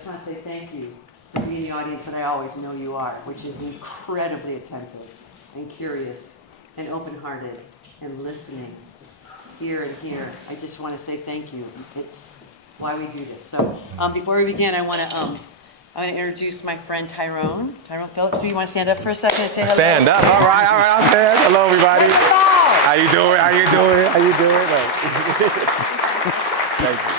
just want to say thank you for being the audience that I always know you are, which is incredibly attentive and curious and open-hearted and listening here and here. I just want to say thank you. It's why we do this. So before we begin, I want to introduce my friend Tyrone. Tyrone Phillips, do you want to stand up for a second and say hello? Stand up. All right, I'll stand. Hello, everybody. How you doing? How you doing? How you doing? Thank you.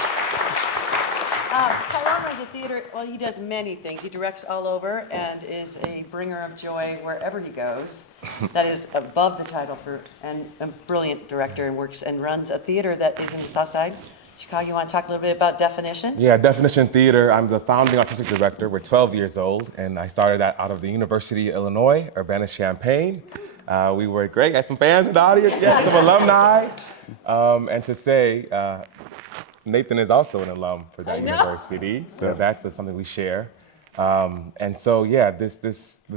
Tyrone runs a theater, well, he does many things. He directs all over and is a bringer of joy wherever he goes. That is above the title and a brilliant director and works and runs a theater that is in the South Side, Chicago. You want to talk a little bit about Definition? Yeah, Definition Theater. I'm the founding artistic director. We're 12 years old, and I started that out of the University of Illinois, Urbana-Champaign. We were great. Had some fans in the audience, yes, some alumni. And to say, Nathan is also an alum for that university, so that's something we share. And so, yeah, the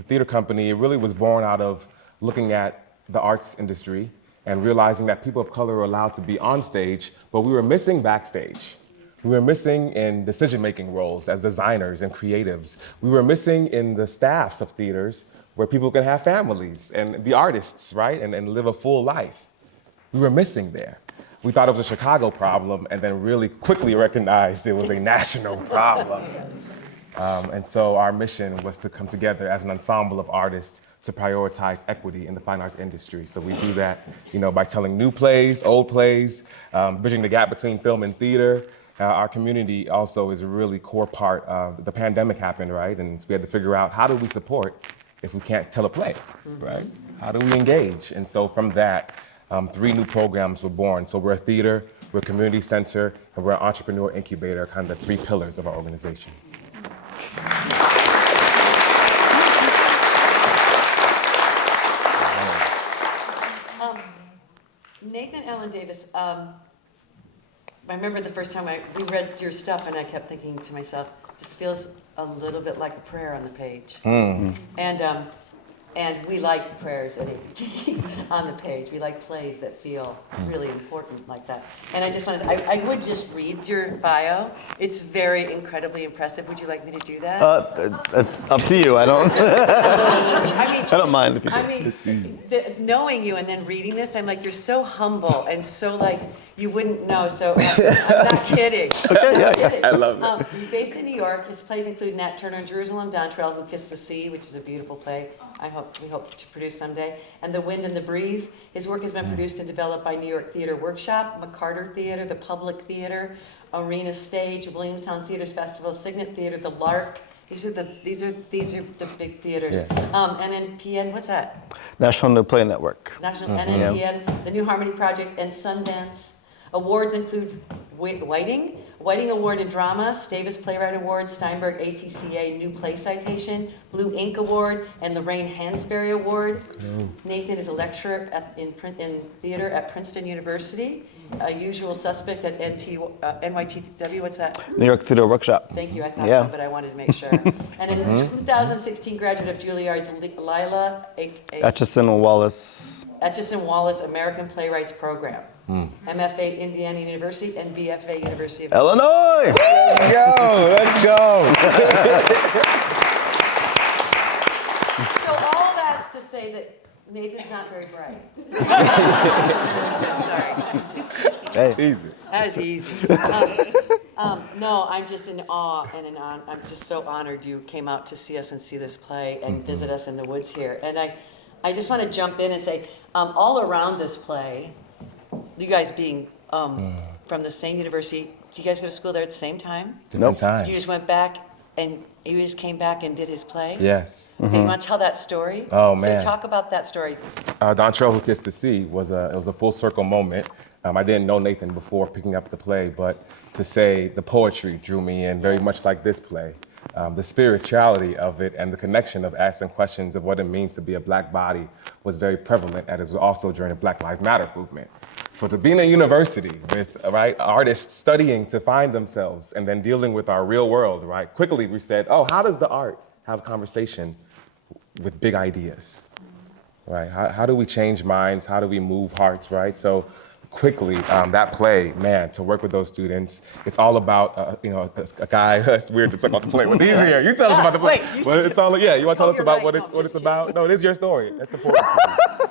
theater company, it really was born out of looking at the arts industry and realizing that people of color were allowed to be on stage, but we were missing backstage. We were missing in decision-making roles as designers and creatives. We were missing in the staffs of theaters where people can have families and be artists, right, and live a full life. We were missing there. We thought it was a Chicago problem and then really quickly recognized it was a national problem. And so our mission was to come together as an ensemble of artists to prioritize equity in the fine arts industry. So we do that, by telling new plays, old plays, bridging the gap between film and theater. Our community also is a really core part of the pandemic happened, right? And so we had to figure out, how do we support if we can't tell a play, right? How do we engage? And so from that, 3 new programs were born. So we're a theater, we're a community center, and we're an entrepreneur incubator, kind of the 3 pillars of our organization. Nathan Alan Davis, I remember the first time we read your stuff and I kept thinking to myself, this feels a little bit like a prayer on the page. And we like prayers at APT on the page. We like plays that feel really important like that. And I just want to say, I would just read your bio. It's very incredibly impressive. Would you like me to do that? It's up to you. I don't. I don't mind if you. Knowing you and then reading this, I'm like, you're so humble and so like you wouldn't know. So I'm not kidding. Okay, yeah, kidding. I love it. He's based in New York. His plays include Nat Turner and Jerusalem Dontrell, Who Kissed the Sea, which is a beautiful play. We hope to produce someday. And The Wind and the Breeze. His work has been produced and developed by New York Theater Workshop, McCarter Theater, the Public Theater, Arena Stage, Williamstown Theaters Festival, Signet Theater, the Lark. These are the big theaters. Yeah. NNPN, what's that? National New Play Network. National NNPN, the New Harmony Project, and Sundance. Awards include Whiting Award in Drama, Stavis Playwright Award, Steinberg ATCA New Play Citation, Blue Ink Award, and Lorraine Hansberry Award. Nathan is a lecturer in theater at Princeton University, a usual suspect at NYTW, what's that? New York Theater Workshop. Thank you, I thought so, but I wanted to make sure. And in 2016 graduate of Juilliard's Lila Atchison Wallace American Playwrights Program. MFA Indiana University and BFA University of Illinois. Let's go. So all that's to say that Nathan's not very bright. Sorry. Hey. Easy. That was easy. No, I'm just in awe and I'm just so honored you came out to see us and see this play and visit us in the woods here. And I just want to jump in and say, all around this play, you guys being from the same university, do you guys go to school there at the same time? Different times. You just went back and you just came back and did his play? Yes. Okay, you want to tell that story? Oh, man. So talk about that story. Dontrell, Who Kissed the Sea was a full circle moment. I didn't know Nathan before picking up the play, but to say the poetry drew me in very much like this play. The spirituality of it and the connection of asking questions of what it means to be a black body was very prevalent, and it was also during the Black Lives Matter movement. So to be in a university with artists studying to find themselves and then dealing with our real world, right? Quickly we said, how does the art have conversation with big ideas, right? How do we change minds? How do we move hearts, right? So quickly, that play, man, to work with those students, it's all about, a guy, it's weird to talk about the play, but he's here. You tell us about the play. Wait, you But should- it's all, yeah, you want to tell Oh, us you're about right. what No, it's just about? No, it is your story. That's important.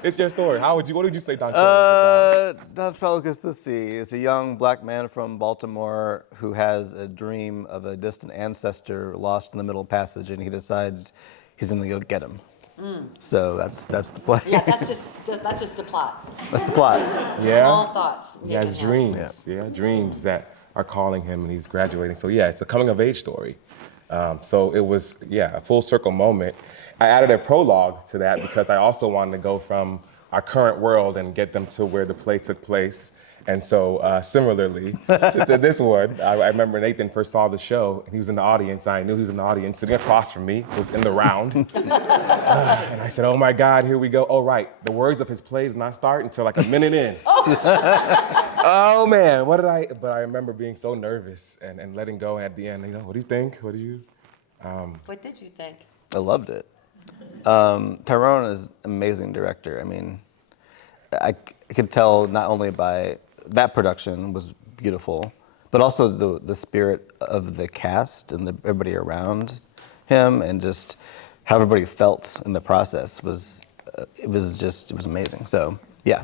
It's your story. What did you say Don Cherry is about? Don Felgus, let's see, is a young black man from Baltimore who has a dream of a distant ancestor lost in the Middle Passage, and he decides he's going to go get him. So that's the play. Yeah, that's just the plot. That's the plot. Yeah. Small thoughts. He has dreams. Yeah, dreams that are calling him, and he's graduating. So yeah, it's a coming of age story. So it was, a full circle moment. I added a prologue to that because I also wanted to go from our current world and get them to where the play took place. And so similarly to this one, I remember Nathan first saw the show, and he was in the audience. I knew he was in the audience. Sitting across from me was in the round. And I said, oh my God, here we go. Oh, right, the words of his plays not start until like a minute in. Oh man, but I remember being so nervous and letting go, and at the end, what do you think? What did you think? I loved it. Tyrone is an amazing director. I mean, I could tell not only by that production was beautiful, but also the spirit of the cast and everybody around him, and just how everybody felt in the process was amazing. So yeah,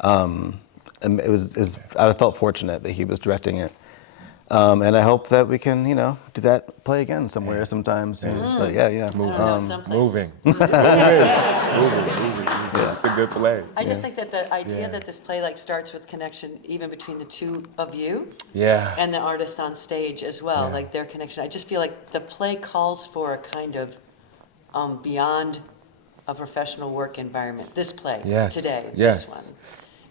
and I felt fortunate that he was directing it, and I hope that we can do that play again somewhere sometime soon. But moving. It's a good play. I just think that the idea that this play starts with connection even between the two of you and the artist on stage as well, like their connection. I just feel like the play calls for a kind of beyond a professional work environment. This play today, this one.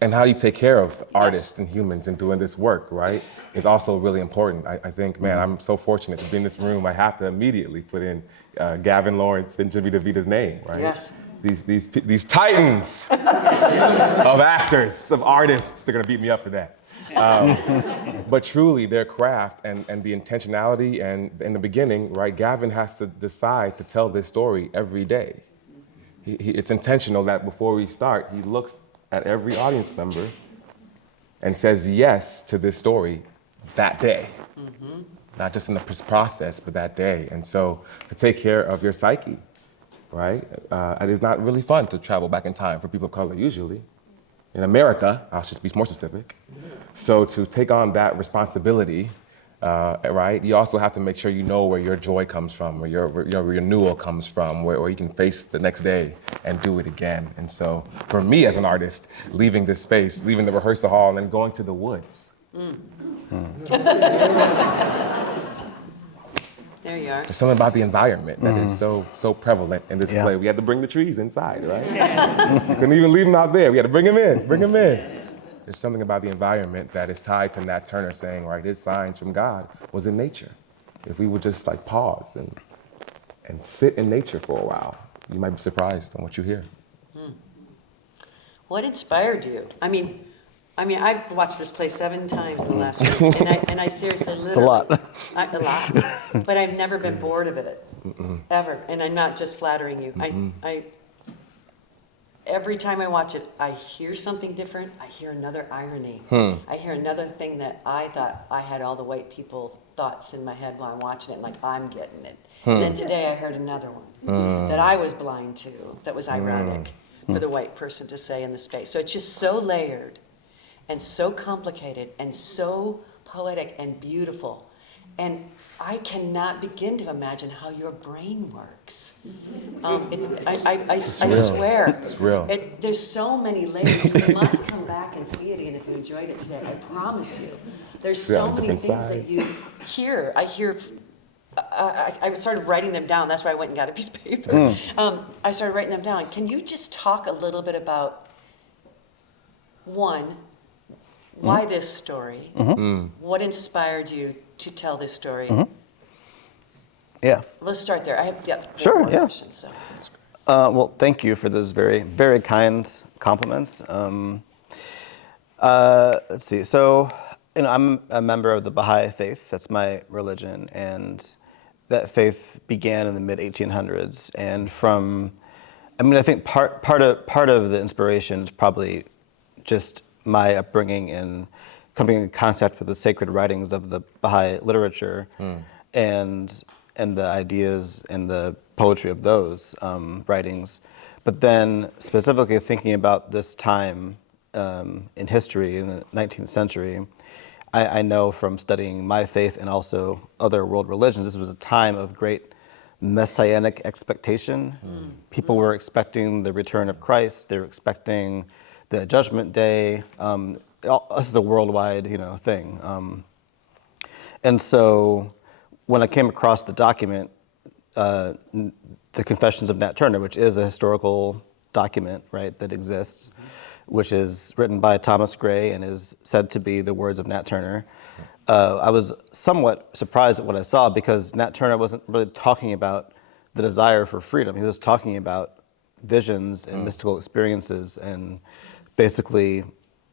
And how you take care of artists and humans in doing this work, right, is also really important. I think, man, I'm so fortunate to be in this room. I have to immediately put in Gavin Lawrence and Jimmy DeVita's name, right? Yes. These titans of actors, of artists, they're gonna beat me up for that. But truly, their craft and the intentionality, and in the beginning, right, Gavin has to decide to tell this story every day. It's intentional that before we start, he looks at every audience member and says yes to this story that day. Not just in the process, but that day. And so to take care of your psyche, right? It is not really fun to travel back in time for people of color usually. In America, I'll just be more specific. So to take on that responsibility, right, you also have to make sure you know where your joy comes from, where your renewal comes from, where you can face the next day and do it again. And so for me as an artist, leaving this space, leaving the rehearsal hall, and then going to the woods. There you are. There's something about the environment that is so prevalent in this play. We had to bring the trees inside, right? Couldn't even leave them out there. We had to bring them in. There's something about the environment that is tied to Nat Turner saying, right, his signs from God was in nature. If we would just pause and sit in nature for a while, you might be surprised on what you hear. What inspired you? I mean, I've watched this play 7 times in the last week, and I seriously, literally, It's a lot. A lot. But I've never been bored of it, ever. And I'm not just flattering you. I every time I watch it, I hear something different. I hear another irony. I hear another thing that I thought I had all the white people thoughts in my head while I'm watching it, like I'm getting it. And then today I heard another one that I was blind to, that was ironic for the white person to say in the space. So it's just so layered and so complicated and so poetic and beautiful. And I cannot begin to imagine how your brain works. I swear. It's real. There's so many layers. You must come back and see it again if you enjoyed it today. I promise you. There's so many things that you hear. I started writing them down. That's why I went and got a piece of paper. I started writing them down. Can you just talk a little bit about, one, why this story? What inspired you to tell this story? Yeah. Let's start there. I have Sure, more yeah. questions. So. Well, thank you for those very, very kind compliments. Let's see. So, I'm a member of the Baha'i faith. That's my religion, and that faith began in the mid 1800s. And I think part of the inspiration is probably just my upbringing and coming in contact with the sacred writings of the Baha'i literature and the ideas and the poetry of those writings. But then specifically thinking about this time in history in the 19th century, I know from studying my faith and also other world religions, this was a time of great messianic expectation. People were expecting the return of Christ. They were expecting the Judgment Day. This is a worldwide, thing. And so when I came across the document, the Confessions of Nat Turner, which is a historical document, right, that exists, which is written by Thomas Gray and is said to be the words of Nat Turner. I was somewhat surprised at what I saw because Nat Turner wasn't really talking about the desire for freedom. He was talking about visions and mystical experiences, and basically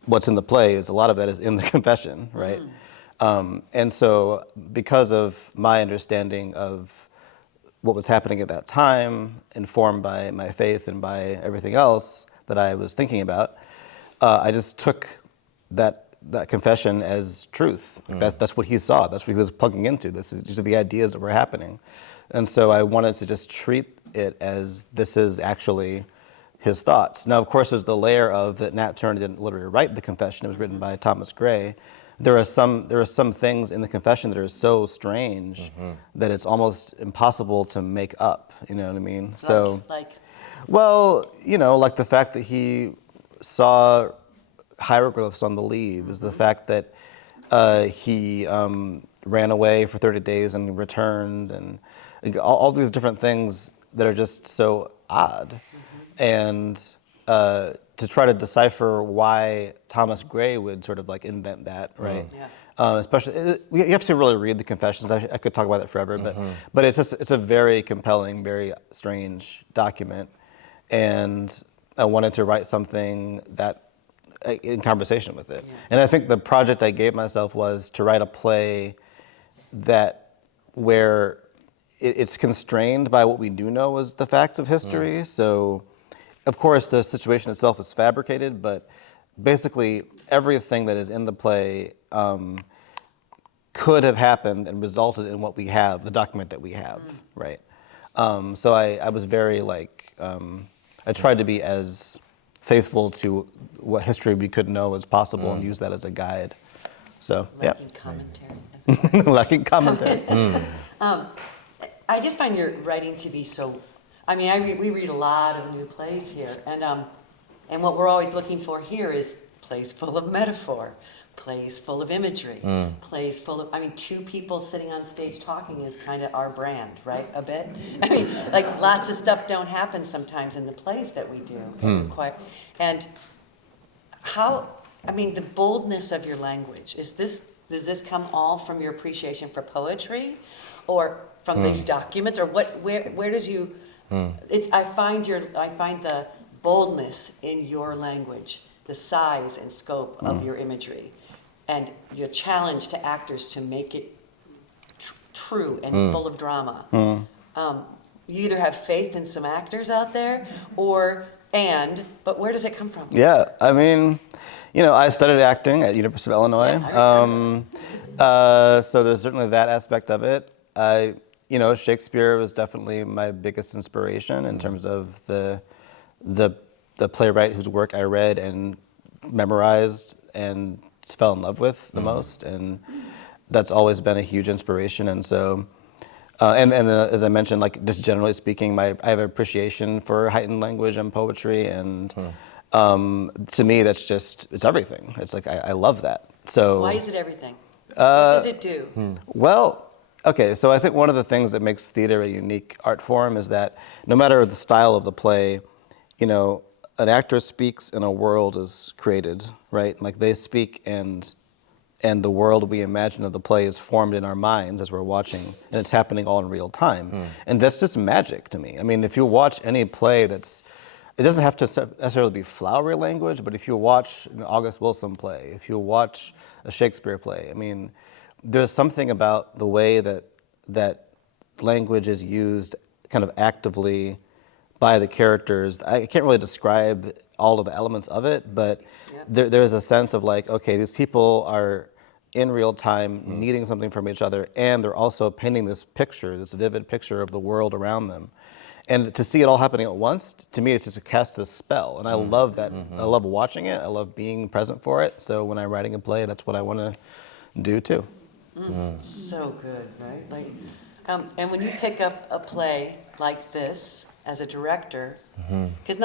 what's in the play is a lot of that is in the confession, right? And so because of my understanding of what was happening at that time, informed by my faith and by everything else that I was thinking about, I just took that confession as truth. That's what he saw. That's what he was plugging into. These are the ideas that were happening. And so I wanted to just treat it as this is actually his thoughts. Now, of course, there's the layer of that Nat Turner didn't literally write the confession. It was written by Thomas Gray. There are some things in the confession that are so strange that it's almost impossible to make up. You know what I mean? Well, like the fact that he saw hieroglyphs on the leaves, the fact that he ran away for 30 days and returned, and all these different things that are just so odd. And to try to decipher why Thomas Gray would sort of like invent that, right? Especially, you have to really read the Confessions. I could talk about it forever, but it's a very compelling, very strange document, and I wanted to write something that in conversation with it. And I think the project I gave myself was to write a play where it's constrained by what we do know as the facts of history. So, of course, the situation itself is fabricated, but basically everything that is in the play could have happened and resulted in what we have, the document that we have, right? So I was very I tried to be as faithful to what history we could know as possible and use that as a guide. So, Lacking commentary. Lacking commentary. I just find your writing to be so, we read a lot of new plays here, and what we're always looking for here is plays full of metaphor, plays full of imagery, plays full of, two people sitting on stage talking is kind of our brand, right, a bit? Lots of stuff don't happen sometimes in the plays that we do. And how, the boldness of your language, does this come all from your appreciation for poetry, or from these documents, or where does you, I find the boldness in your language, the size and scope of your imagery, and your challenge to actors to make it true and full of drama. You either have faith in some actors out there, but where does it come from? Yeah, I studied acting at University of Illinois, so there's certainly that aspect of it. Shakespeare was definitely my biggest inspiration in terms of the playwright whose work I read and memorized and fell in love with the most, and that's always been a huge inspiration. And so, as I mentioned, just generally speaking, I have an appreciation for heightened language and poetry, and to me, it's everything. It's I love that. So why is it everything? What does it do? Well. Okay, so I think one of the things that makes theater a unique art form is that no matter the style of the play, an actor speaks and a world is created, right? They speak and the world we imagine of the play is formed in our minds as we're watching, and it's happening all in real time. And that's just magic to me. If you watch any play it doesn't have to necessarily be flowery language, but if you watch an August Wilson play, if you watch a Shakespeare play, there's something about the way that language is used kind of actively by the characters. I can't really describe all of the elements of it, but Yep. there's a sense of like, okay, these people are in real time needing something from each other, and they're also painting this picture, this vivid picture of the world around them. And to see it all happening at once, to me, it's just to cast this spell. And I love that. I love watching it. I love being present for it. So when I'm writing a play, that's what I want to do too. So good, right? Like, and when you pick up a play like this as a director, because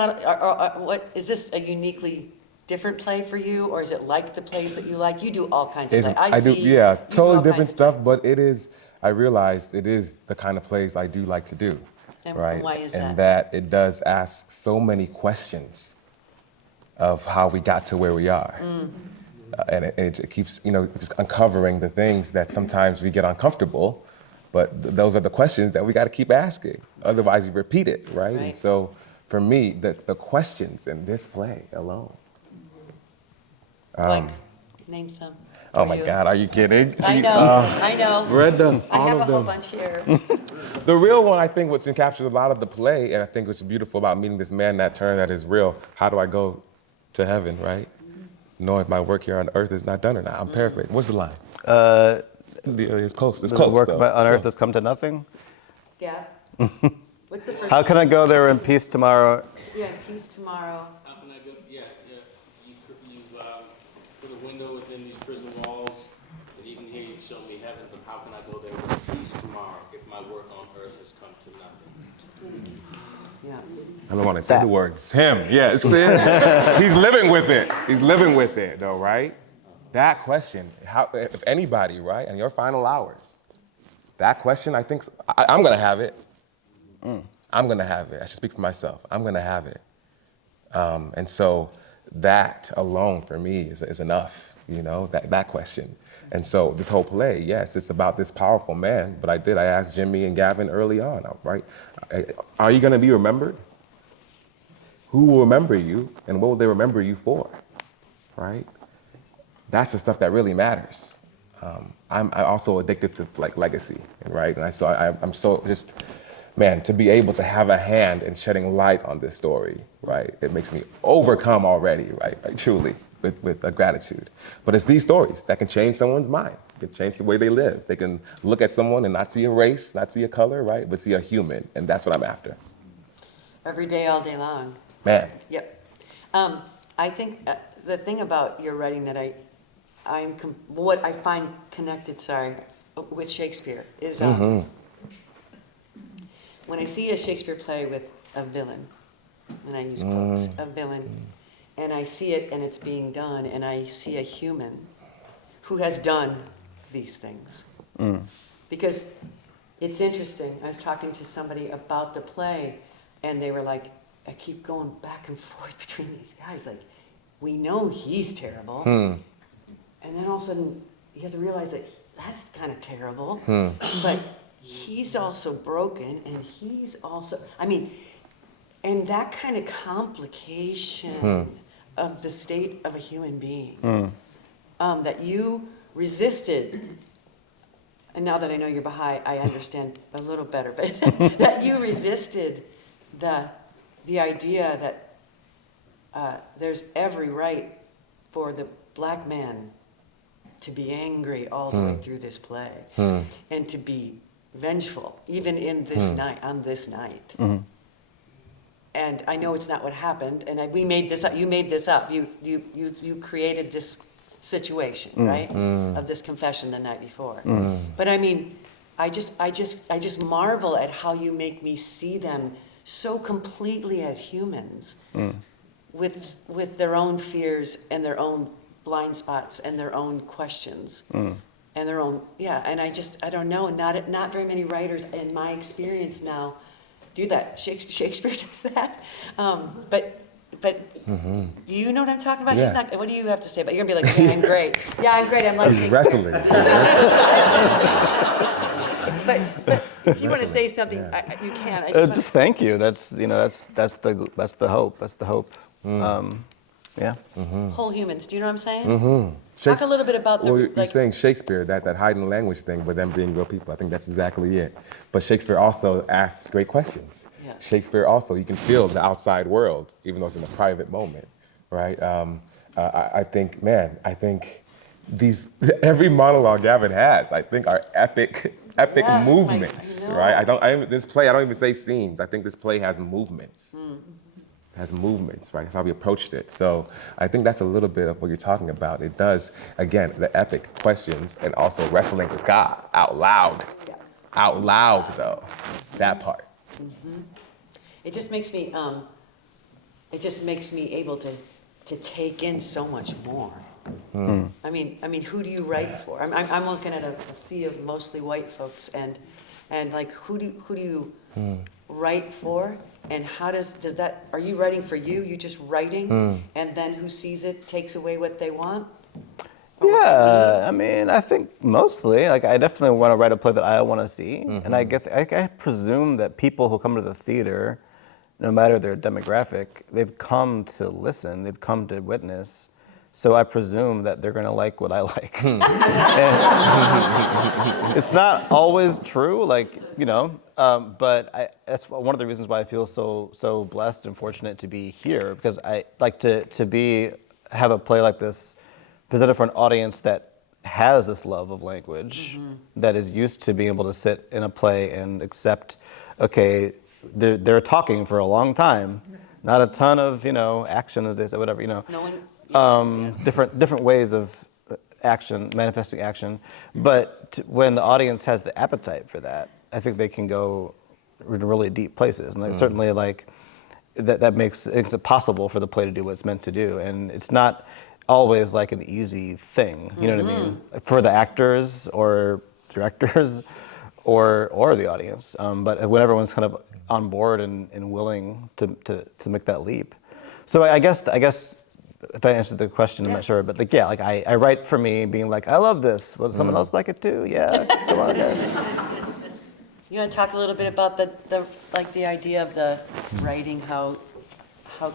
what is this a uniquely different play for you, or is it like the plays that you like? You do all kinds of plays. I do, see yeah, you do totally all different kinds of stuff. stuff, but it is, I realize it is the kind of plays I do like to do, And right? why is And that? that it does ask so many questions of how we got to where we are. And it keeps, just uncovering the things that sometimes we get uncomfortable, but those are the questions that we got to keep asking. Otherwise, you repeat it, right? Right. And so, for me, the questions in this play alone. Like, name some. Oh for my you. God, are you kidding? I know, I know. Brenda, I all have of a whole them. bunch here. The real one, I think, which captures a lot of the play, and I think what's beautiful about meeting this man, Nat Turner, that is real. How do I go to heaven, right? Knowing my work here on earth is not done or not. I'm paraphrasing. What's the line? It's close. It's Does close. the work though. on It's earth close. has come to nothing? Yeah. What's the first? How can I go there in peace tomorrow? Yeah, peace tomorrow. How can I go? Yeah. You put a window within these prison walls, and even here you show me heaven. But how can I go there with peace tomorrow if my work on earth has come to nothing? Yeah. I don't want to say the words. Him, yes. He's living with it. He's living with it, though, right? That question, how, if anybody, right, in your final hours, that question, I think, I'm going to have it. I'm going to have it. I should speak for myself. I'm going to have it. And so that alone for me is enough, that question. And so this whole play, yes, it's about this powerful man, but I asked Jimmy and Gavin early on, right? Are you going to be remembered? Who will remember you, and what will they remember you for, right? That's the stuff that really matters. I'm also addicted to like legacy, right? And I'm so just, man, to be able to have a hand in shedding light on this story, right? It makes me overcome already, right? Like, truly, with a gratitude. But it's these stories that can change someone's mind. They can change the way they live. They can look at someone and not see a race, not see a color, right? But see a human, and that's what I'm after. Every day, all day long. Man. Yep. I think the thing about your writing that what I find connected, with Shakespeare is when I see a Shakespeare play with a villain, and I use quotes, a villain, and I see it and it's being done, and I see a human who has done these things. Because it's interesting. I was talking to somebody about the play, and they were like, I keep going back and forth between these guys. Like, we know he's terrible. And then all of a sudden, you have to realize that that's kind of terrible. But he's also broken, and he's also, and that kind of complication of the state of a human being that you resisted. And now that I know you're Baha'i, I understand a little better. But that you resisted the idea that there's every right for the black man to be angry all the way through this play and to be vengeful, even in this night, on this night. And I know it's not what happened, and we made this up. You made this up. You created this situation, right, of this confession the night before. But I just marvel at how you make me see them so completely as humans, with their own fears and their own blind spots and their own questions and their own, and I don't know, not very many writers in my experience now do that. Shakespeare does that, but do you know what I'm talking about? Yeah. He's not. What do you have to say about? You're gonna be like, yeah, I'm great. Yeah, I'm great. I'm like. He's wrestling. But if you want to say something, you can. I Just thank you. That's the hope. That's the hope. Yeah. whole humans. Do you know what I'm saying? Talk a little bit about the, Well, you're like, saying Shakespeare, that hiding language thing, but them being real people. I think that's exactly it. But Shakespeare also asks great questions. Yes. Shakespeare also, you can feel the outside world, even though it's in a private moment, right? I think, man, every monologue Gavin has, I think are epic Yes, movements, I know. right? This play, I don't even say scenes. I think this play has movements. Has movements, right? That's how we approached it. So I think that's a little bit of what you're talking about. It does, again, the epic questions and also wrestling with God out loud. Out loud, though, that part. it just makes me able to take in so much more. I mean, who do you write for? I'm looking at a sea of mostly white folks, and like, who do you write for? And how does that, are you writing for you? You just writing, and then who sees it takes away what they want? Yeah, I mean, I think mostly, like, I definitely want to write a play that I want to see, and I presume that people who come to the theater, no matter their demographic, they've come to listen, they've come to witness. So I presume that they're gonna like what I like. And it's not always true, like, you know, but that's one of the reasons why I feel so blessed and fortunate to be here, because I like to have a play like this presented for an audience that has this love of language, that is used to being able to sit in a play and accept, okay, they're talking for a long time, not a ton of, you know, action, as they say, whatever, you know. Different ways of action, manifesting action, but when the audience has the appetite for that, I think they can go in really deep places, and certainly, like, that makes it possible for the play to do what it's meant to do, and it's not always like an easy thing, you know what I mean, for the actors or directors or the audience, but when everyone's kind of on board and willing to make that leap. So I guess if I answered the question, I'm not sure, but like, yeah, like I write for me, being like, I love this. Will someone else like it too? Yeah, come on, guys. You want to talk a little bit about the idea of the writing, how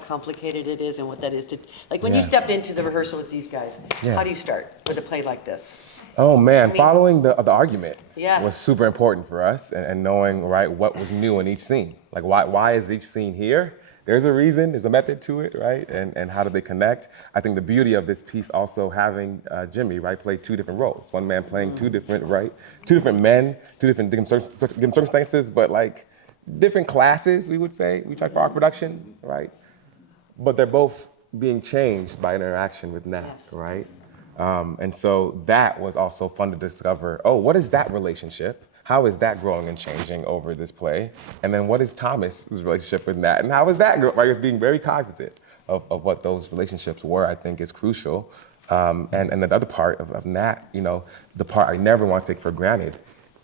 complicated it is, and what that is to, like, when you stepped into the rehearsal with these guys, how do you start with a play like this? Oh man, following the argument Yes. was super important for us, and knowing, right, what was new in each scene. Like, why is each scene here? There's a reason, there's a method to it, right? And how do they connect? I think the beauty of this piece also having Jimmy, right, play two different roles. One man playing two different men, two different circumstances, but like different classes, we would say, we try for our production, right? But they're both being changed by interaction with Nat, right? And so that was also fun to discover, oh, what is that relationship? How is that growing and changing over this play? And then what is Thomas's relationship with Nat? And how is that growing? Right? Being very cognizant of what those relationships were, I think, is crucial. And the other part of Nat, you know, the part I never want to take for granted.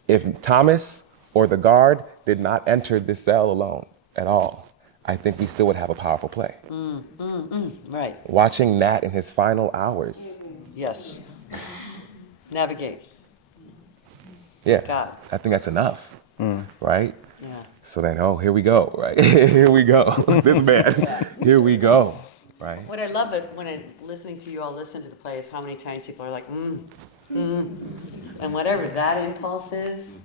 If Thomas or the guard did not enter this cell alone at all, I think we still would have a powerful play. Right. Watching Nat in his final hours. Yes. Navigate. Yeah, God. I think that's enough, right? Yeah. So then, oh, here we go, right? Here we go. This man, here we go, right? What I love it when listening to you all listen to the play is how many times people are like, and whatever that impulse is,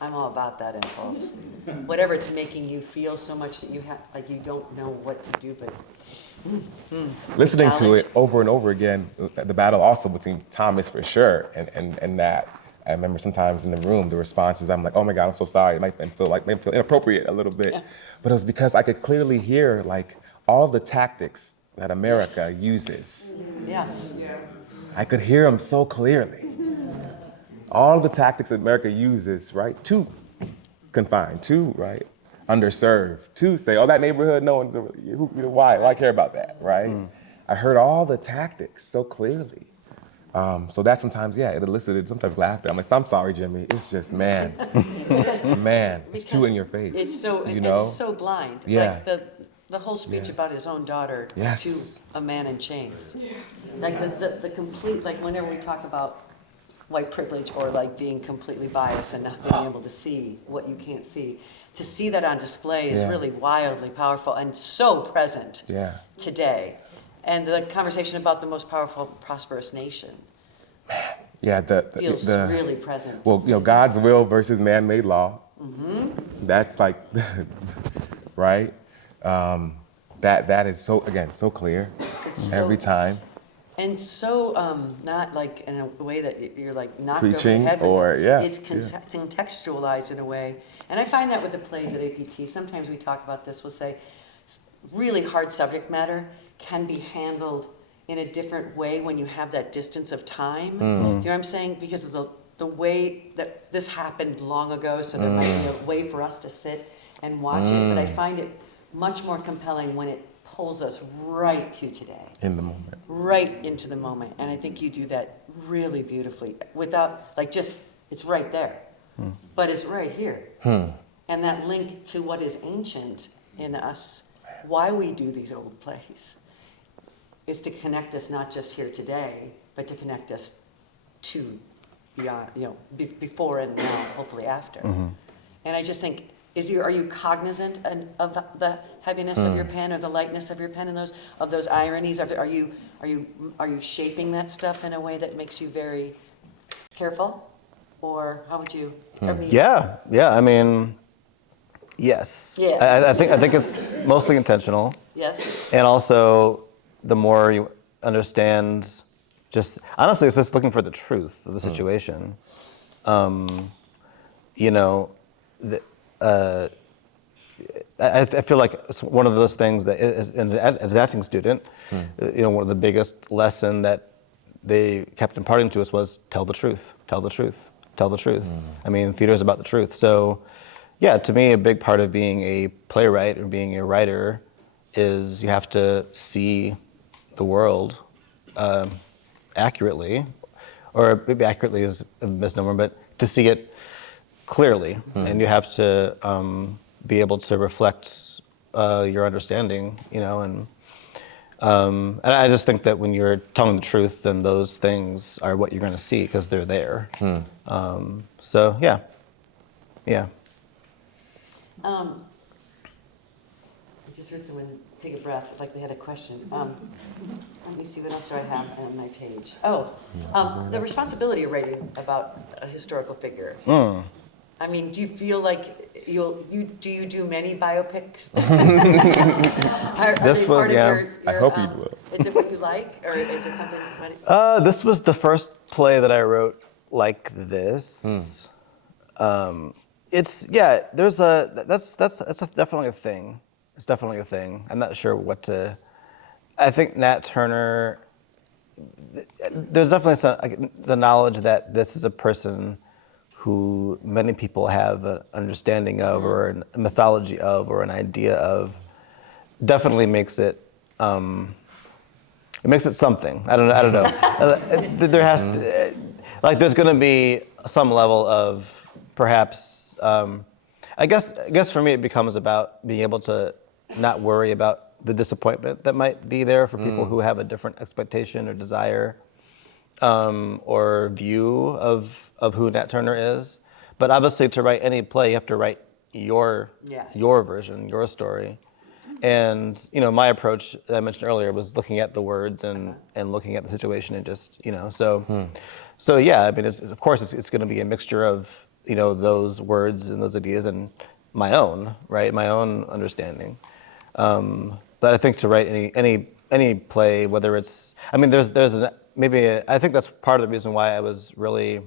I'm all about that impulse. Whatever it's making you feel so much that you have, like, you don't know what to do, but Listening to it over and over again, the battle also between Thomas for sure and Nat. I remember sometimes in the room, the responses, I'm like, oh my God, I'm so sorry. It might feel inappropriate a little bit. Yeah. But it was because I could clearly hear, like, all of the tactics that America uses. Yes. I could hear them so clearly. All of the tactics that America uses, right, to confine, to, right, underserved, to say, oh, that neighborhood, no one's, why I care about that, right? I heard all the tactics so clearly. So that sometimes, it elicited sometimes laughter. I'm like, I'm sorry, Jimmy. It's just, man, it's too in your face. It's so, you know? it's so blind. Yeah. Like the whole speech about his own daughter to a man in chains. Like the complete, like whenever we talk about white privilege or like being completely biased and not being able to see what you can't see, to see that on display is really wildly powerful and so present today. And the conversation about the most powerful, prosperous nation Yeah, feels really present. well, God's will versus man-made law. That's like, right? That is so clear It's every so- time. And so not like in a way that you're like knocked Preaching over the head with or- it. yeah, It's contextualized in a way. And I find that with the plays at APT, sometimes we talk about this, we'll say really hard subject matter can be handled in a different way when you have that distance of time. You know what I'm saying? Because of the way that this happened long ago, so there might be a way for us to sit and watch it, but I find it much more compelling when it pulls us right to today. In the moment. Right into the moment. And I think you do that really beautifully without, like, just, it's right there. But it's right here. And that link to what is ancient in us, why we do these old plays, is to connect us not just here today, but to connect us to beyond, before and now, hopefully after. And I just think, are you cognizant of the heaviness of your pen or the lightness of your pen and those ironies? Are you shaping that stuff in a way that makes you very careful? Or how would you? Yeah. I mean, yes. Yes. I think it's mostly intentional. Yes. And also, the more you understand, just honestly, it's just looking for the truth of the situation. I feel like it's one of those things that, as an acting student, one of the biggest lesson that they kept imparting to us was tell the truth, tell the truth, tell the truth. I mean, theater is about the truth. So, yeah, to me, a big part of being a playwright or being a writer is you have to see the world accurately, or maybe accurately is a misnomer, but to see it clearly, and you have to be able to reflect your understanding, and I just think that when you're telling the truth, then those things are what you're going to see because they're there. So yeah. I just heard someone take a breath, like they had a question. Let me see, what else do I have on my page? The responsibility of writing about a historical figure. I mean, do you feel like do you do many biopics? Are This they was- part of yeah. your, I hope you will. Is it what you like, or is it something? This was the first play that I wrote like this. It's there's that's definitely a thing. It's definitely a thing. I'm not sure what to. I think Nat Turner. There's definitely the knowledge that this is a person who many people have an understanding of, or a mythology of, or an idea of. Definitely makes it. It makes it something. I don't know. There has to, there's going to be some level of perhaps. I guess for me it becomes about being able to not worry about the disappointment that might be there for people who have a different expectation or desire or view of who Nat Turner is. But obviously, to write any play, you have to write your version, your story. And my approach that I mentioned earlier was looking at the words and looking at the situation and just so yeah. I mean, of course it's going to be a mixture of those words and those ideas and my own understanding. But I think to write any play, whether it's I think that's part of the reason why I was really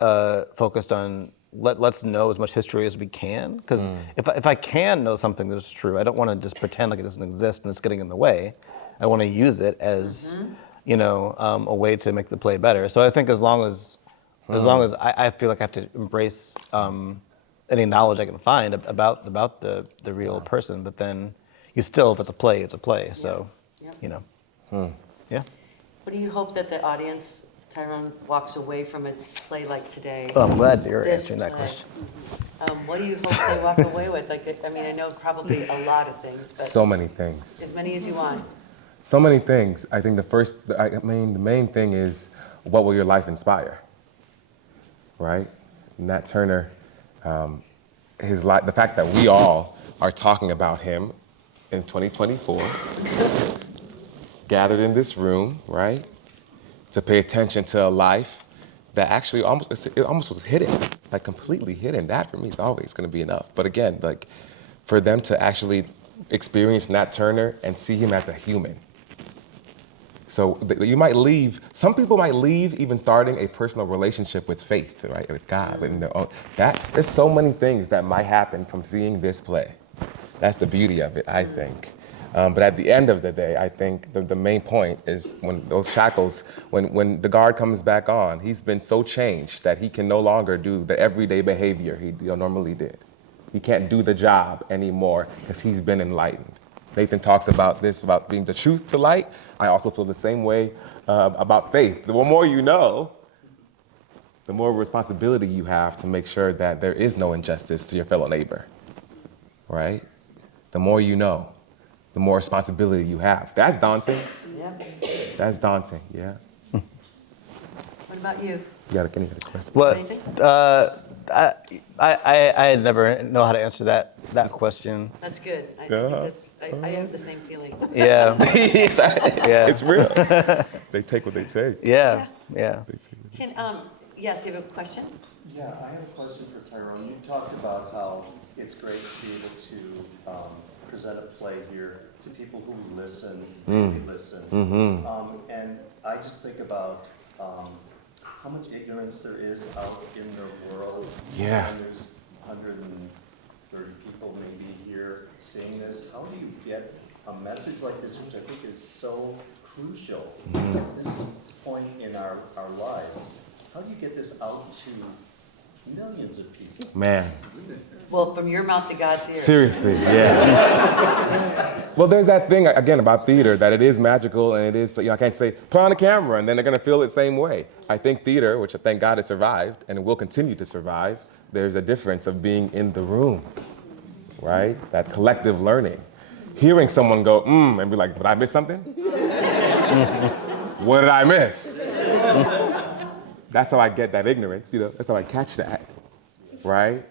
focused on let's know as much history as we can, because if I can know something that's true, I don't want to just pretend like it doesn't exist and it's getting in the way. I want to use it as a way to make the play better. So I think as long as I feel like I have to embrace any knowledge I can find about the real person, but then you still, if it's a play, it's a play. So yeah. What do you hope that the audience, Tyrone, walks away from a play like today? Oh, I'm glad you're This answering that play. question. What do you hope they walk away with? I know probably a lot of things, but So many things. as many as you want. So many things. I think the main thing is, what will your life inspire? Right? Nat Turner, his life, the fact that we all are talking about him in 2024 gathered in this room, right, to pay attention to a life that actually it almost was hidden, like completely hidden. That for me is always going to be enough. But again, like for them to actually experience Nat Turner and see him as a human. So you might leave, some people might leave even starting a personal relationship with faith, right, with God. In their own, there's so many things that might happen from seeing this play. That's the beauty of it, I think. But at the end of the day, I think the main point is when those shackles, when the guard comes back on, he's been so changed that he can no longer do the everyday behavior he normally did. He can't do the job anymore because he's been enlightened. Nathan talks about this, about being the truth to light. I also feel the same way about faith. The more you know, the more responsibility you have to make sure that there is no injustice to your fellow neighbor, right? The more you know, the more responsibility you have. That's daunting. Yeah. That's daunting, yeah. What about you? You got any other questions? What? Anything? I never know how to answer that question. That's good. I have the same feeling. Yeah. Yeah. It's real. They take what they take. Yeah. They take what they Yes, you have a question? Yeah, I have a question for Tyrone. You talked about how it's great to be able to present a play here to people who listen, really listen. And I just think about how much ignorance there is out in the world. Yeah. And there's 130 people maybe here seeing this. How do you get a message like this, which I think is so crucial at this point in our lives? How do you get this out to millions of people? Man. Well, from your mouth to God's ears. Seriously, yeah. Well, there's that thing, again, about theater, that it is magical and it is, I can't say, put on a camera and then they're going to feel it the same way. I think theater, which I thank God has survived and it will continue to survive, there's a difference of being in the room, right? That collective learning. Hearing someone go, and be like, did I miss something? What did I miss? That's how I get that ignorance, that's how I catch that, right?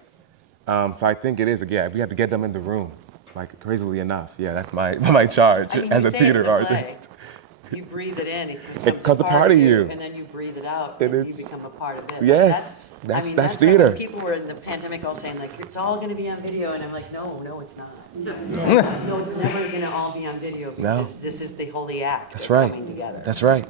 So I think it is, again, we have to get them in the room, like crazily enough. Yeah, that's my charge I mean, as you a say it in theater the play. artist. You breathe it in, it becomes a part of you. and then you breathe it out, And and you it's- become a part of it. Yes, that's why theater. when people were in the pandemic all saying, like, it's all gonna be on video, and I'm like, no, it's not. No, it's never gonna all be on video, No. because this is the holy act That's of right. coming together. That's right.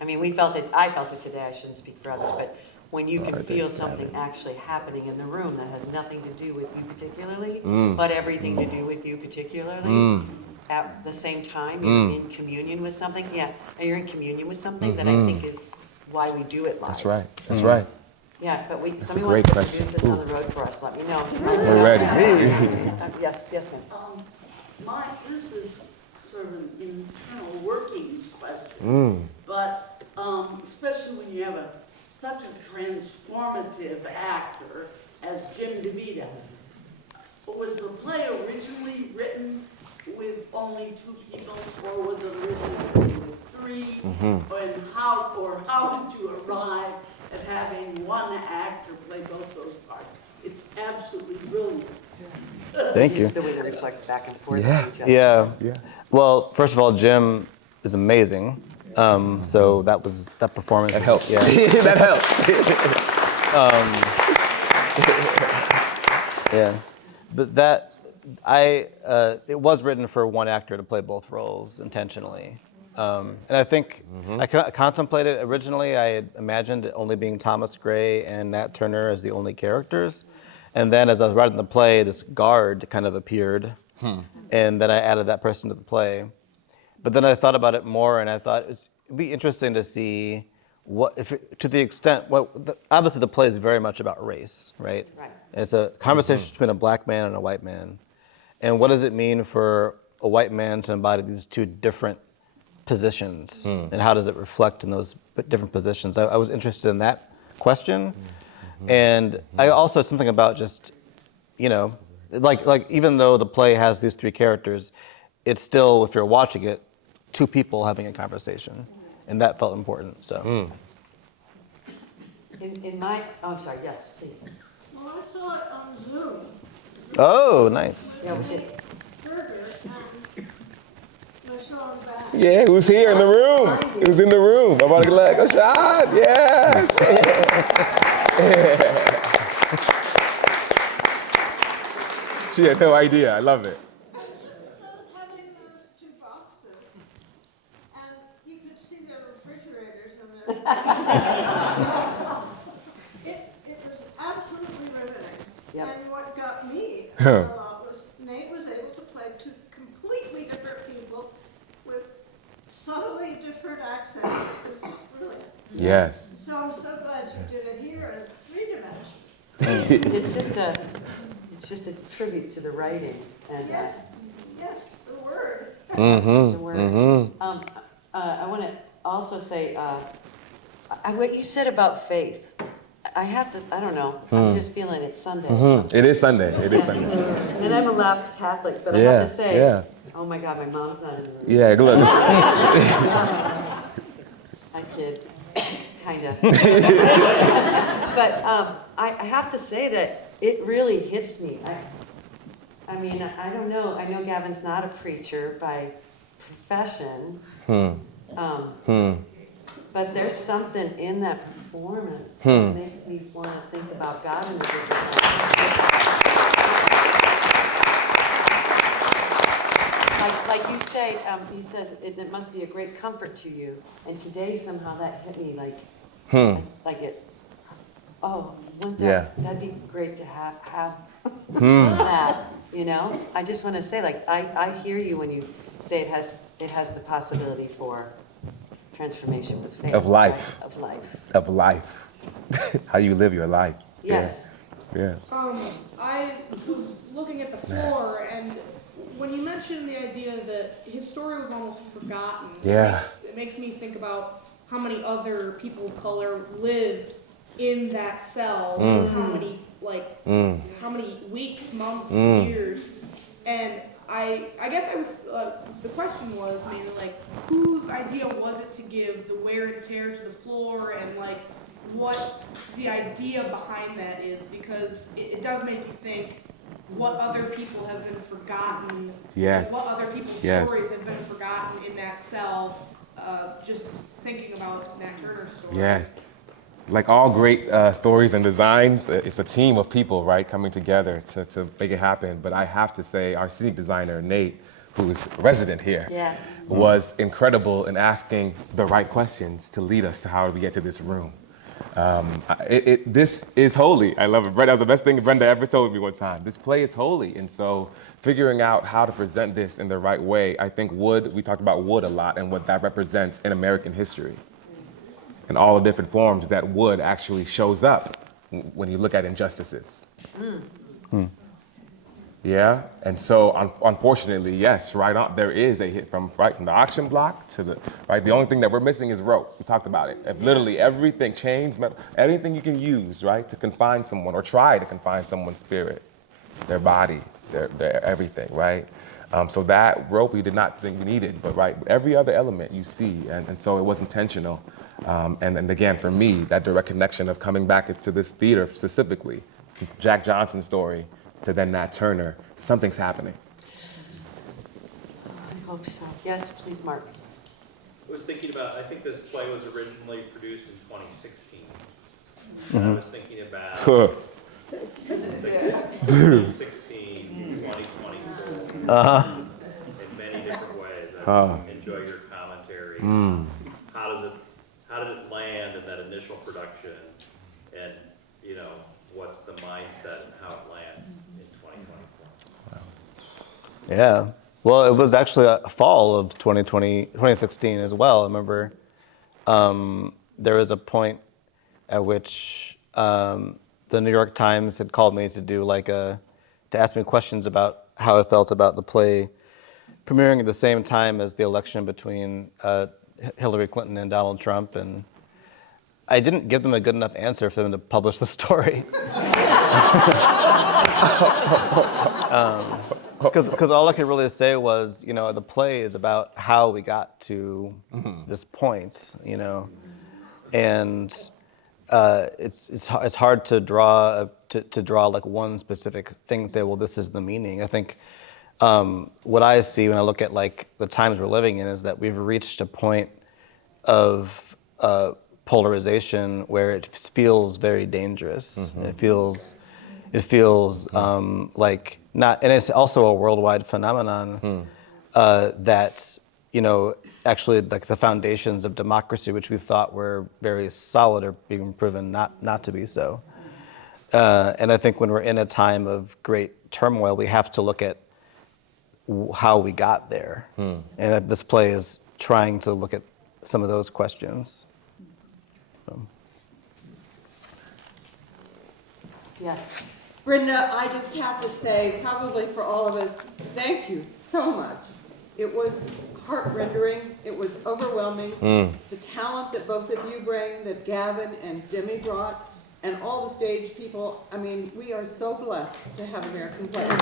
I mean, I felt it today, I shouldn't speak for others, but when you can feel something actually happening in the room that has nothing to do with you particularly, but everything to do with you particularly, at the same time, you're in communion with something, you're in communion with something that I think is why we do it live. That's right. That's right. Yeah, but a somebody great wants to question. produce this on the road for us, let me know. We're ready. Yes, ma'am. This is sort of an internal workings question, but especially when you have such a transformative actor as Jim DeVita. Was the play originally written with only 2 people, or was it originally written with 3? And how did you arrive at having one actor play both those parts? It's absolutely brilliant. Thank you. It's the way they reflect back and forth Yeah. to each other. Yeah. Yeah. Well, first of all, Jim is amazing. So that performance. That helps. Yeah. That helps. Yeah. But it was written for one actor to play both roles intentionally. And I think I contemplated originally, I had imagined it only being Thomas Gray and Nat Turner as the only characters. And then as I was writing the play, this guard kind of appeared. And then I added that person to the play. But then I thought about it more and I thought it'd be interesting to see obviously the play is very much about race, right? Right. It's a conversation between a black man and a white man. And what does it mean for a white man to embody these 2 different positions? And how does it reflect in those different positions? I was interested in that question. And I also something about just, like even though the play has these 3 characters, it's still, if you're watching it, 2 people having a conversation. And that felt important, so. I'm sorry, yes, please. Well, I saw it on Zoom. Oh, nice. Yeah, we did. Burger, Yeah, who's here in the room? Who's in the room? I'm about to get a shot. Yes. She had no idea. I love it. And just those having those two boxes, and you could see their refrigerators and their. It was absolutely riveting. Yep. And what got me a lot was Nate was able to play two completely different people with subtly different accents. It was just brilliant. Yes. So I'm so glad you did it here in 3 dimensions. It's just a tribute to the writing and Yes, yes, the word. the word. I want to also say, what you said about faith, I have to, I don't know, I'm just feeling it's Sunday. It is Sunday. It is Sunday. And I'm a lapsed Catholic, but I Yeah, have to say, yeah. oh my God, my mom's not in the room. Yeah, good luck. I kid, kind of. But I have to say that it really hits me. I mean, I don't know. I know Gavin's not a preacher by profession. But there's something in that performance that makes me want to think about God in a different way. Like you say, he says, it must be a great comfort to you. And today somehow that hit me like it, oh, wouldn't that'd be great to have that, you know? I just want to say, like, I hear you when you say it has the possibility for transformation with faith. Of life. Right? Of life. Of life. How you live your life. Yes. Yeah. I was looking at the floor, and when you mentioned the idea that his story was almost forgotten, Yeah. it makes me think about how many other people of color lived in that cell, how many how many weeks, months, years, and I guess I was the question was maybe like whose idea was it to give the wear and tear to the floor, and like what the idea behind that is, because it does make you think what other people have been forgotten, Yes. what other people's Yes. stories have been forgotten in that cell. Just thinking about Nat Turner's story. Yes. Like all great stories and designs, it's a team of people, right, coming together to make it happen. But I have to say, our scenic designer, Nate, who is a resident here, was incredible in asking the right questions to lead us to how we get to this room. This is holy. I love it. Brenda, that was the best thing Brenda ever told me one time. This play is holy. And so figuring out how to present this in the right way, I think we talked about wood a lot and what that represents in American history. And all the different forms that wood actually shows up when you look at injustices. Yeah, and so unfortunately, yes, right on, there is a hit from the auction block to the, right, the only thing that we're missing is rope. We talked about it. Literally everything, chains, metal, anything you can use, right, to confine someone or try to confine someone's spirit, their body, their everything, right? So that rope we did not think we needed, but right, every other element you see, and so it was intentional. And again, for me, that direct connection of coming back to this theater specifically, Jack Johnson's story, to then Nat Turner, something's happening. I hope so. Yes, please, Mark. I was thinking about, I think this play was originally produced in 2016. And I was thinking about 2016, 2024, in many different ways. I enjoy your commentary. How does it land in that initial production? And, you know, what's the mindset and how it lands in 2024? Yeah. Well, it was actually a fall of 2016 as well. I remember there was a point at which the New York Times had called me to do to ask me questions about how I felt about the play premiering at the same time as the election between Hillary Clinton and Donald Trump, and I didn't give them a good enough answer for them to publish the story. Because all I could really say was, you know, the play is about how we got to this point, you know, and it's hard to draw like one specific thing and say, well, this is the meaning. I think what I see when I look at like the times we're living in is that we've reached a point of polarization where it feels very dangerous. It feels like not, and it's also a worldwide phenomenon that, you know, actually like the foundations of democracy, which we thought were very solid, are being proven not to be so. And I think when we're in a time of great turmoil, we have to look at how we got there. And that this play is trying to look at some of those questions. Yes. Brenda, I just have to say, probably for all of us, thank you so much. It was heart-rendering, it was overwhelming. The talent that both of you bring, that Gavin and Demi brought, and all the stage people, I mean, we are so blessed to have American players.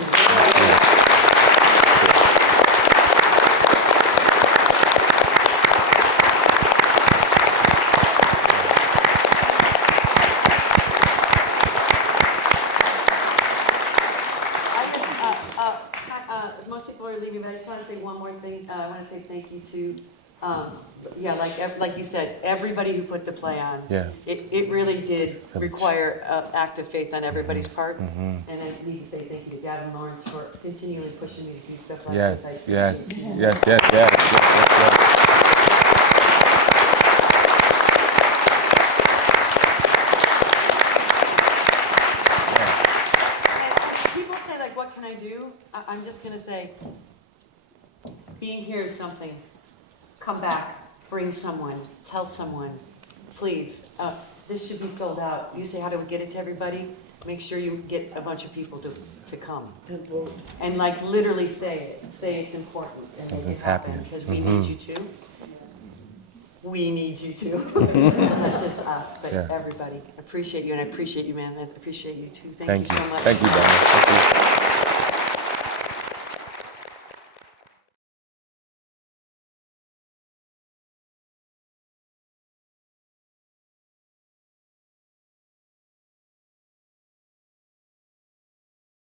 Most people are leaving, but I just want to say one more thing. I want to say thank you to, like you said, everybody who put the play on. Yeah. It really did require an act of faith on everybody's part. And I need to say thank you to Gavin Lawrence for continually pushing me to do stuff like this. Yes. People say, like, what can I do? I'm just going to say, being here is something. Come back, bring someone, tell someone, please. This should be sold out. You say, how do we get it to everybody? Make sure you get a bunch of people to come. And like literally say it. Say it's important. And Something's make it happen, happening. because we need you to. We need you to. Not just us, but everybody. Appreciate you, and I appreciate you, man. I appreciate you too. Thank you so much. Thank you, Brenda. Thank you.